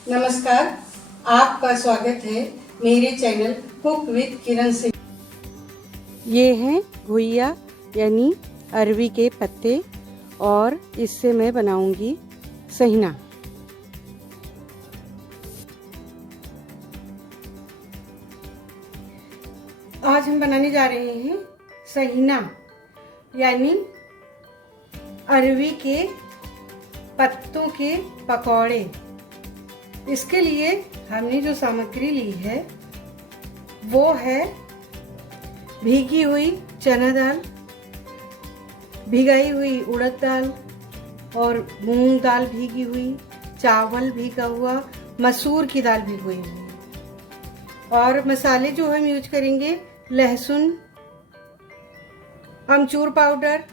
नमस्कार, आपका स्वागत है मेरे चैनल कुक विद किरण से। ये हैं घुइया यानी अरवी के पत्ते और इससे मैं बनाऊंगी सहीना। आज हम बनाने जा रहे हैं सहीना यानी अरवी के पत्तों के पकौड़े। इसके लिए हमने जो सामग्री ली है वो है भीगी हुई चना दाल, भिगाई हुई उड़द दाल और मूंग दाल भीगी हुई, चावल भीगा हुआ, मसूर की दाल भिगोई हुई। और मसाले जो हम यूज करेंगे लहसुन, अमचूर पाउडर,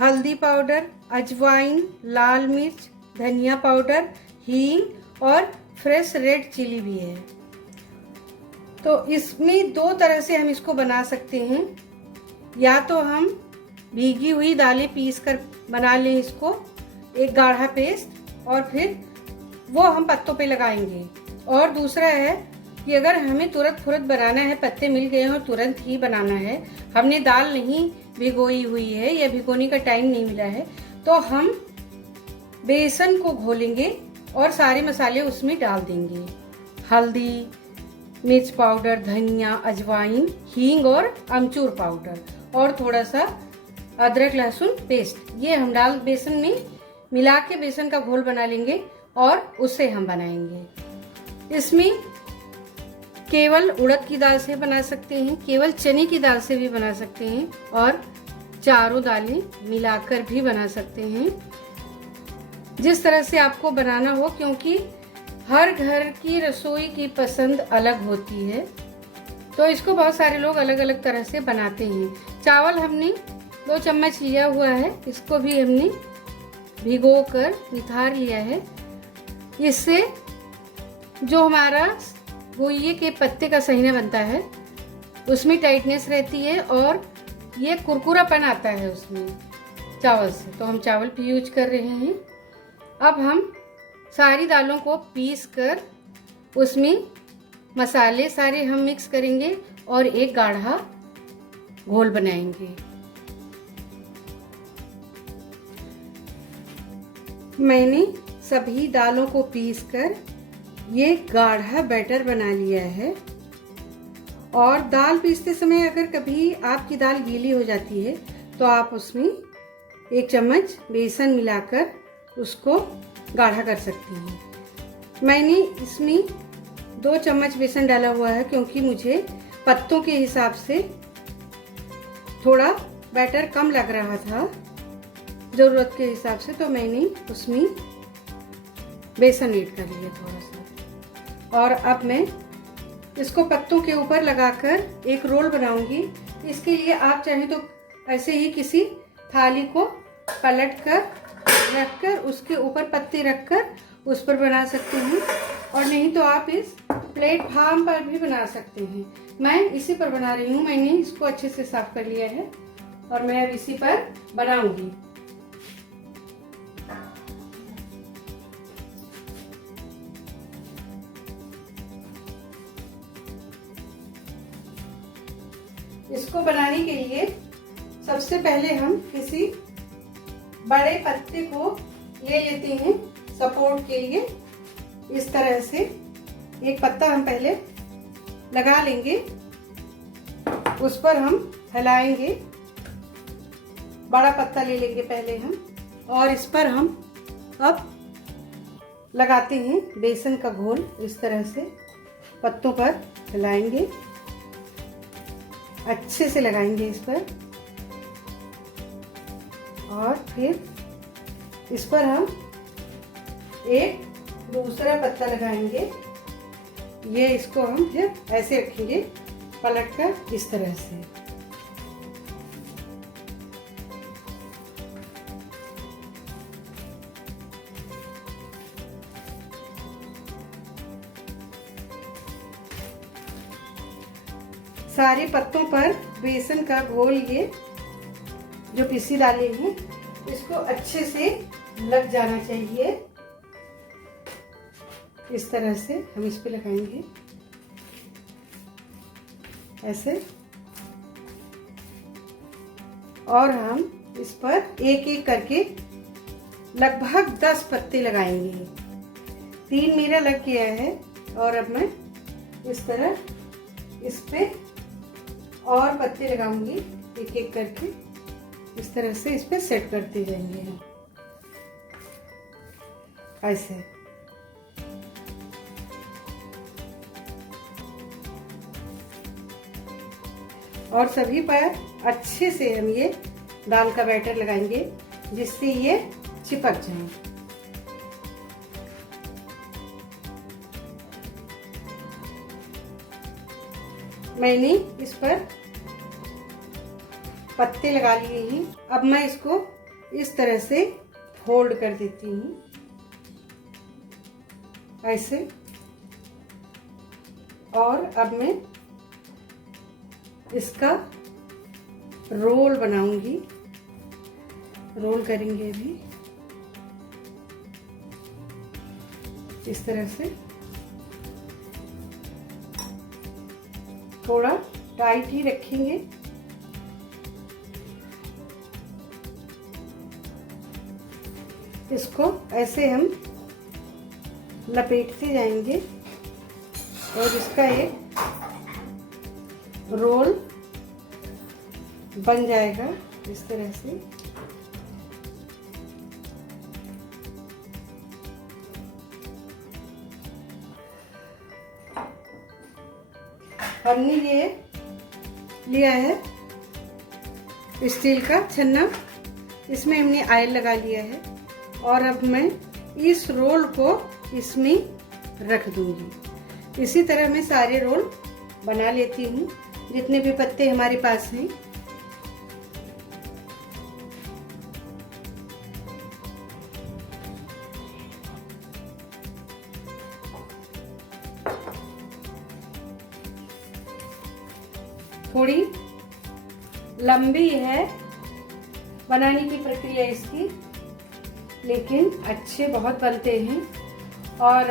हल्दी पाउडर, अजवाइन, लाल मिर्च, धनिया पाउडर, हींग और फ्रेश रेड चिली भी है। तो इसमें दो तरह से हम इसको बना सकते हैं। या तो हम भीगी हुई दालें पीस कर बना लें इसको एक गाढ़ा पेस्ट और फिर वो हम पत्तों पे लगाएंगे। और दूसरा है कि अगर हमें तुरंत फुरत बनाना है, पत्ते मिल गए हैं और तुरंत ही बनाना है, हमने दाल नहीं भिगोई हुई है या भिगोने का टाइम नहीं मिला है, तो हम बेसन को घोलेंगे और सारे मसाले उसमें डाल देंगे। हल्दी, मिर्च पाउडर, धनिया, अजवाइन, हींग और अमचूर पाउडर और थोड़ा सा अदरक लहसुन पेस्ट, ये हम डाल बेसन में मिला के बेसन का घोल बना लेंगे और उससे हम बनाएंगे। इसमें केवल उड़द की दाल से बना सकते हैं, केवल चने की दाल से भी बना सकते हैं और चारों दालें मिलाकर भी बना सकते हैं, जिस तरह से आपको बनाना हो, क्योंकि हर घर की रसोई की पसंद अलग होती है। तो इसको बहुत सारे लोग अलग अलग तरह से बनाते हैं। चावल हमने 2 चम्मच लिया हुआ है, इसको भी हमने भिगो कर निथार लिया है। इससे जो हमारा घुइये के पत्ते का सहीना बनता है उसमें टाइटनेस रहती है और ये कुरकुरापन आता है उसमें चावल से। तो हम चावल भी यूज कर रहे हैं। अब हम सारी दालों को पीस कर उसमें मसाले सारे हम मिक्स करेंगे और एक गाढ़ा घोल बनाएंगे। मैंने सभी दालों को पीसकर ये गाढ़ा बैटर बना लिया है। और दाल पीसते समय अगर कभी आपकी दाल गीली हो जाती है तो आप उसमें 1 चम्मच बेसन मिलाकर उसको गाढ़ा कर सकती हैं। मैंने इसमें 2 चम्मच बेसन डाला हुआ है क्योंकि मुझे पत्तों के हिसाब से थोड़ा बैटर कम लग रहा था ज़रूरत के हिसाब से, तो मैंने उसमें बेसन ऐड कर लिया थोड़ा सा। और अब मैं इसको पत्तों के ऊपर लगाकर एक रोल बनाऊंगी। इसके लिए आप चाहें तो ऐसे ही किसी थाली को पलट कर रखकर उसके ऊपर पत्ते रखकर उस पर बना सकते हैं, और नहीं तो आप इस प्लेटफॉर्म पर भी बना सकते हैं। मैं इसी पर बना रही हूँ। मैंने इसको अच्छे से साफ कर लिया है और मैं अब इसी पर बनाऊंगी। इसको बनाने के लिए सबसे पहले हम किसी बड़े पत्ते को ले लेते हैं सपोर्ट के लिए। इस तरह से एक पत्ता हम पहले लगा लेंगे, उस पर हम फैलाएंगे। बड़ा पत्ता ले लेंगे पहले हम और इस पर हम अब लगाते हैं बेसन का घोल। इस तरह से पत्तों पर फैलाएंगे, अच्छे से लगाएंगे इस पर। और फिर इस पर हम एक दूसरा पत्ता लगाएंगे। ये इसको हम फिर ऐसे रखेंगे पलट कर इस तरह से। सारे पत्तों पर बेसन का घोल ये जो पीसी डाले हैं इसको अच्छे से लग जाना चाहिए। इस तरह से हम इस पे लगाएंगे ऐसे, और हम इस पर एक एक करके लगभग 10 पत्ते लगाएंगे। 3 मेरा लग गया है और अब मैं इस तरह इस पे और पत्ते लगाऊंगी एक एक करके। इस तरह से इस पे सेट करते जाएंगे हम ऐसे। और सभी पर अच्छे से हम ये दाल का बैटर लगाएंगे जिससे ये चिपक जाए। मैंने इस पर पत्ते लगा लिए हैं। अब मैं इसको इस तरह से फोल्ड कर देती हूँ ऐसे, और अब मैं इसका रोल बनाऊंगी। रोल करेंगे भी इस तरह से, थोड़ा टाइट ही रखेंगे। इसको ऐसे हम लपेटते जाएंगे और इसका एक रोल बन जाएगा इस तरह से। हमने ये लिया है स्टील का छन्ना, इसमें हमने ऑयल लगा लिया है और अब मैं इस रोल को इसमें रख दूंगी। इसी तरह मैं सारे रोल बना लेती हूँ जितने भी पत्ते हमारे पास हैं। थोड़ी लंबी है बनाने की प्रक्रिया इसकी, लेकिन अच्छे बहुत बनते हैं। और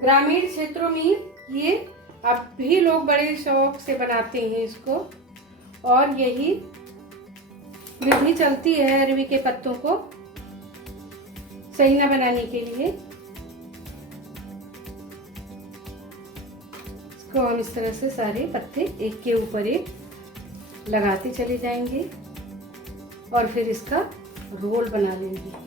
ग्रामीण क्षेत्रों में ये अब भी लोग बड़े शौक से बनाते हैं इसको, और यही विधि चलती है अरवी के पत्तों को सहीना बनाने के लिए। इसको हम इस तरह से सारे पत्ते एक के ऊपर एक लगाते चले जाएंगे और फिर इसका रोल बना लेंगे।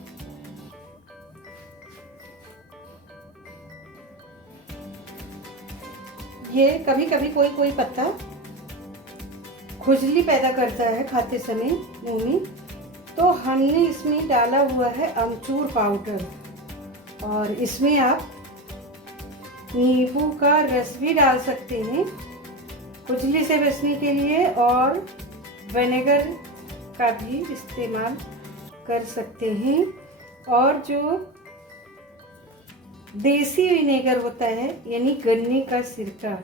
ये कभी कभी कोई कोई पत्ता खुजली पैदा करता है खाते समय मुंह में, तो हमने इसमें डाला हुआ है अमचूर पाउडर, और इसमें आप नींबू का रस भी डाल सकते हैं खुजली से बचने के लिए, और विनेगर का भी इस्तेमाल कर सकते हैं। और जो देसी विनेगर होता है यानी गन्ने का सिरका,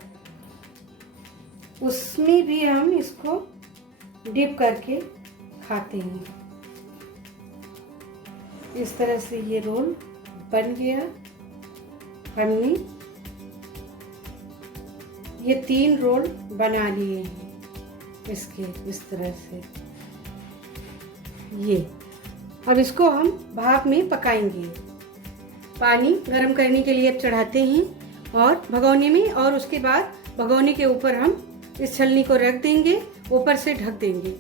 उसमें भी हम इसको डिप करके खाते हैं। इस तरह से ये रोल बन गया। हमने ये 3 रोल बना लिए हैं इसके इस तरह से। ये अब इसको हम भाप में पकाएंगे। पानी गर्म करने के लिए अब चढ़ाते हैं और भगोने में, और उसके बाद भगोने के ऊपर हम इस छलनी को रख देंगे, ऊपर से ढक देंगे।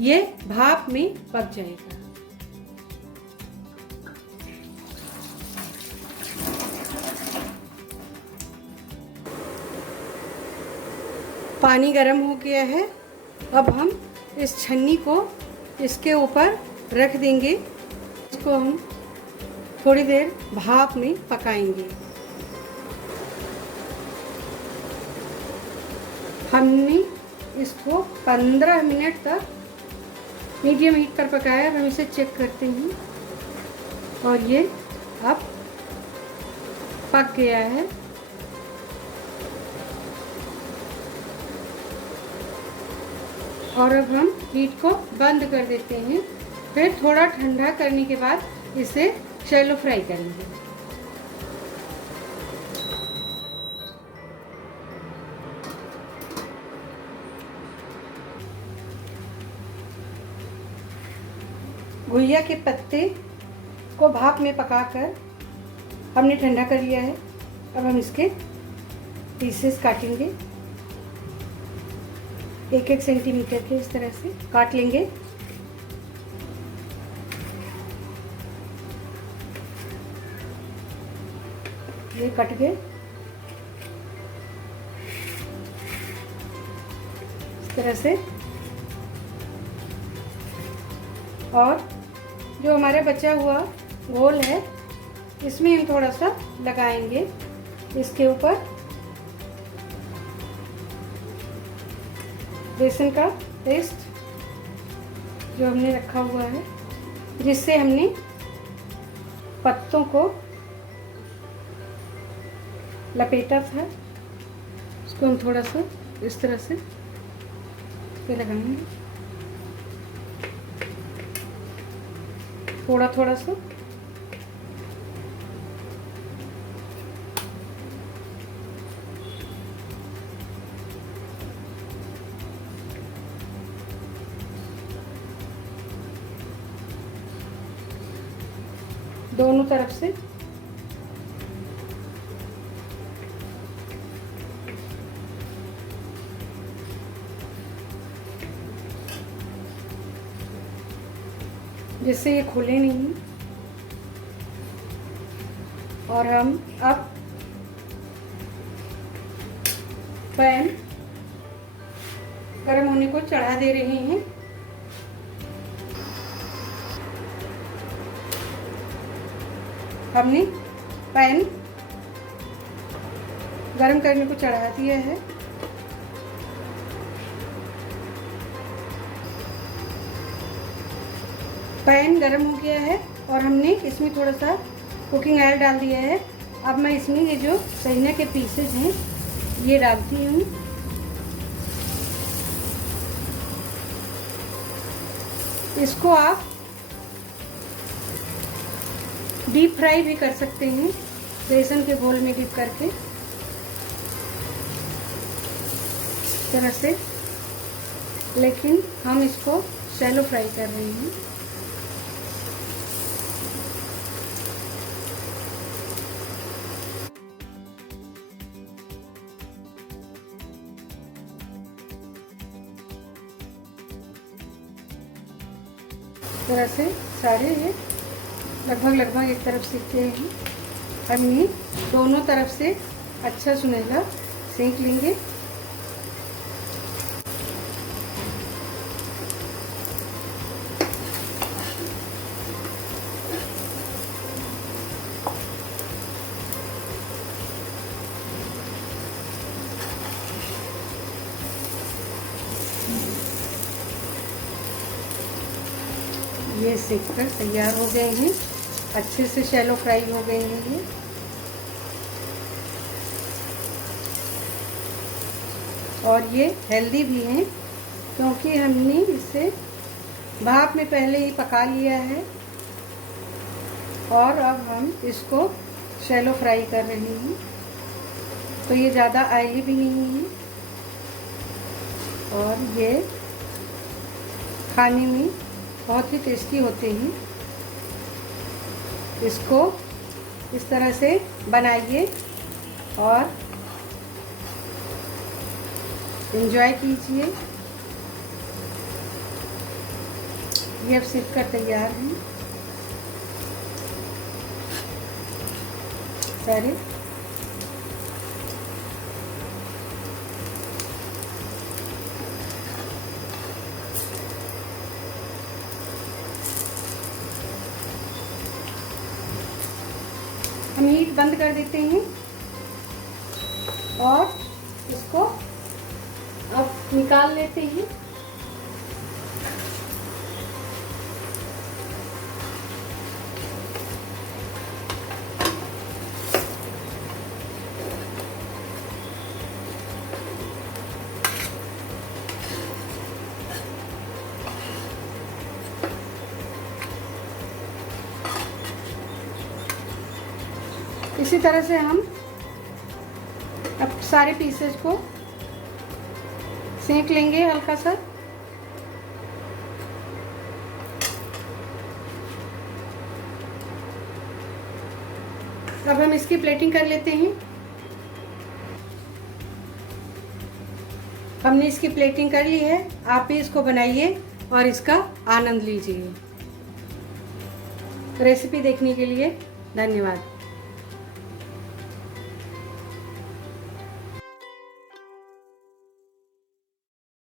ये भाप में पक जाएगा। पानी गर्म हो गया है। अब हम इस छन्नी को इसके ऊपर रख देंगे। इसको हम थोड़ी देर भाप में पकाएंगे। हमने इसको 15 मिनट तक मीडियम हीट पर पकाया। हम इसे चेक करते हैं और ये अब पक गया है। और अब हम हीट को बंद कर देते हैं। फिर थोड़ा ठंडा करने के बाद इसे शैलो फ्राई करेंगे। घुइया के पत्ते को भाप में पकाकर हमने ठंडा कर लिया है। अब हम इसके पीसेस काटेंगे, 1-1 सेंटीमीटर के इस तरह से काट लेंगे। ये कट गए इस तरह से। और जो हमारे बचा हुआ घोल है इसमें हम थोड़ा सा लगाएंगे इसके ऊपर बेसन का पेस्ट जो हमने रखा हुआ है, जिससे हमने पत्तों को लपेटा था, उसको हम थोड़ा सा इस तरह से पे लगाएंगे, थोड़ा थोड़ा सा। दोनों तरफ से जिससे ये खुले नहीं। और हम अब पैन गर्म होने को चढ़ा दे रहे हैं। हमने पैन गर्म करने को चढ़ा दिया है। पैन गर्म हो गया है और हमने इसमें थोड़ा सा कुकिंग ऑयल डाल दिया है। अब मैं इसमें ये जो सैनिया के पीसेज हैं ये डालती हूँ। इसको आप डीप फ्राई भी कर सकते हैं, बेसन के घोल में डिप करके इस तरह से, लेकिन हम इसको शैलो फ्राई कर रहे हैं। इस तरह से सारे ये लगभग एक तरफ सेकते हैं। हम इन्हें दोनों तरफ से अच्छा सुनहरा सेंक लेंगे। ये सेक कर तैयार हो गए हैं, अच्छे से शैलो फ्राई हो गए हैं ये। और ये हेल्दी भी हैं क्योंकि हमने इसे भाप में पहले ही पका लिया है और अब हम इसको शैलो फ्राई कर रहे हैं, तो ये ज़्यादा ऑयली भी नहीं है और ये खाने में बहुत ही टेस्टी होते हैं। इसको इस तरह से बनाइए और एंजॉय कीजिए। ये अब सिक कर तैयार हैं सारे। हम हीट बंद कर देते हैं और इसको अब निकाल लेते हैं। इसी तरह से हम अब सारे पीसेस को सेंक लेंगे हल्का सा। अब हम इसकी प्लेटिंग कर लेते हैं। हमने इसकी प्लेटिंग कर ली है, आप भी इसको बनाइए और इसका आनंद लीजिए। रेसिपी देखने के लिए धन्यवाद।